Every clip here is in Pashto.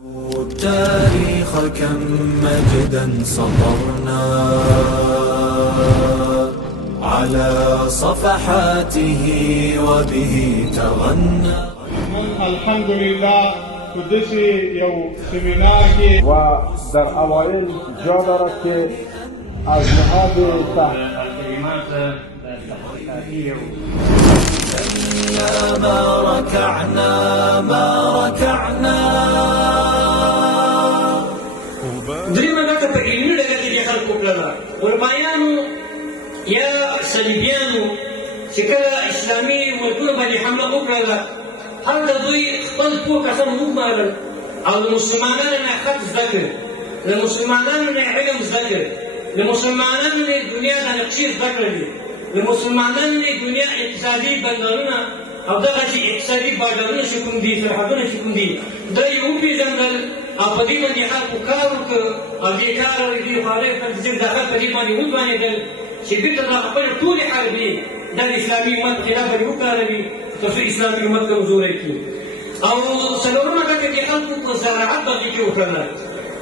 التاريخ كم مجدا سطرنا على صفحاته وبه تغنى. الحمد لله تو دسی یو سمینار کې و در اوایل جا دارد که از نهاد الكلمات التحقيقية ما ركعنا درېمه ګټه په علمي ډګر کې د خلکو کړله. اروپایانو یا صلیبیانو چې کله اسلامي ملکونو باندې حمله وکړله، هلته دوی خپل پوه کسان وګمارل او د مسلمانانو نه خط زده کړ، د مسلمانانو نه علم زده کړ، د مسلمانانو نه دنیا د نقشې زده کړلې، د مسلمانانو نه دنیا اقتصادي بندرونه او دغه چې اقتصادي بارډرونه چې کوم دي، سرحدونه چې کوم دي، دا یې وپېژندل او په دې باندې خلکو کار وکړ او دې کار دې خوارۍ فرضیې د هغه په دې باندې وځوانېدل چې بېرته دا خپلې ټولې حربې دا د اسلامي امت خلاف باندې وکاروي تر څو اسلامي امت کمزوری کړي. او څلورمه ګټه د خلکو په زراعت باندې کې وکړله.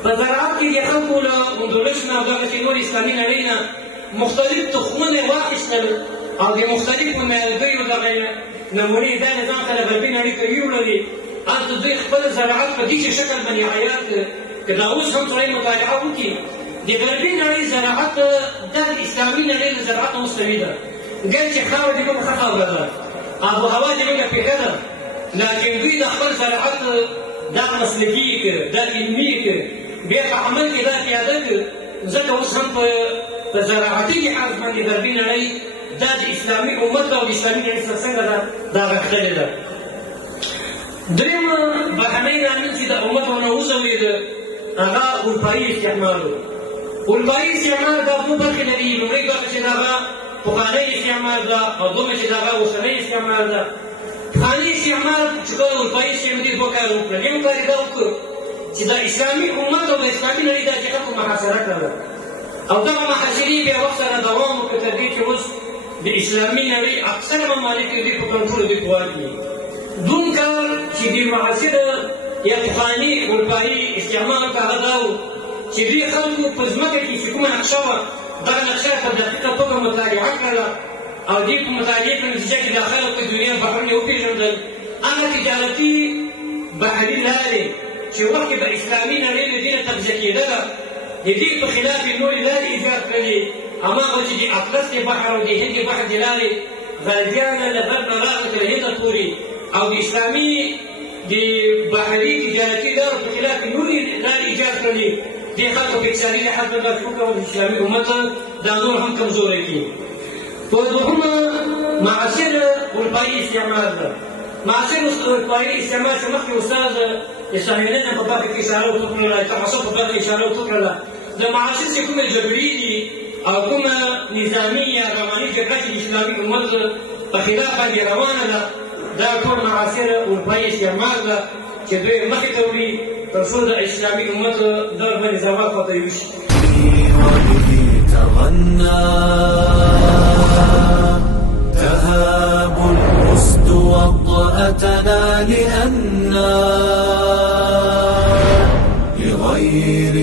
په زراعت کې د خلکو له اندلس نه او دغسې نور اسلامي نړۍ نه مختلف تخمونه واخیستل او د مختلفو نیالګیو دغه نمونې دا نظام سره غربي نړۍ ته یوړلې. هلته دوی خپل زراعت په دې شکل باندې عیار کړ که دا اوس هم سړی مطالعه وکړي د غربي نړۍ زراعت دا د اسلامي نړۍ له زراعت نه مستوي ده. ګر چې خاوره دې موږ ښه خاوره ده، آب و هوا دې موږ پیښه ده، لکن دوی د خپل زراعت دا مسلکي یې کړ، دا علمي یې کړ، بیا په عمل کې دا پیاده کړ. ځکه اوس هم په زراعتي لحاظ باندې غربي نړۍ دا د اسلامي امت او د اسلامي نړۍ سره څنګه ده دا غښتلې ده. درېیمه بهرنی لامل چې د امت ونه وځوېده هغه اروپایي استعمار و. اروپایي استعمار دا دوه برخې لري. لومړۍ برخه چې د هغه پخوانی استعمار ده او دومره چې د هغه اوسنی استعمار ده. پخواني استعمار چې کله اروپایي استعمار دوی دوه کار وکړل. یو کار یې دا وکړ چې د اسلامي امت او د اسلامي نړۍ دا چې خلکو محاصره کړله او دغه محاصرې بیا وخت سره دوام وکړ تر دې چې اوس د اسلامي نړۍ اکثره ممالک د دوی په کنټرول دوی په واک کې. دوم کار چې د معاصره یا پخواني اروپایي استعمار ته هغه دا و چې دوی خلکو په ځمکه کې چې کومه نقشه وه دغه نقشه په دقیقه توګه مطالعه کړله او دې په مطالعې په نتیجه کې د خلکو د دنیا بحرونه وپېژندل. هغه تجارتي بحري لارې چې وخت په اسلامي نړۍ له دې نه تغذیه کېدله د دې په خلاف یې نورې لارې ایجاد کړلې. هماغه چې د اطلس د بحر او د هند د بحر د لارې غربیانو له غرب نه راغله تر هنده پورې او د اسلامي د بحري تجارتي لارو په خلاف یې نورې لارې ایجاد کړلې. دې خلکو په اقتصادي لحاظ باندې فکر کول د اسلامي امت دا نور هم کمزوری کړي. په دوهمه معاصر اروپایي استعمار ده. معاصر اروپایي استعمار چې مخکې استاد صهیونیزم په برخه کې اشاره وکړله، تعصب په برخه کې اشاره وکړله. د معاصر چې کومې جګړې دي او کومه نظامي یا رواني جګړه چې د اسلامي امت په خلاف باندې روانه ده دا ټول معاصر اروپایي استعمار ده چې دوی مخې ته وړي تر څو د اسلامي امت دغه باندې زوال خواته یوسي. وبه تغنى تهاب الأسد وطأتنا لأننا لغير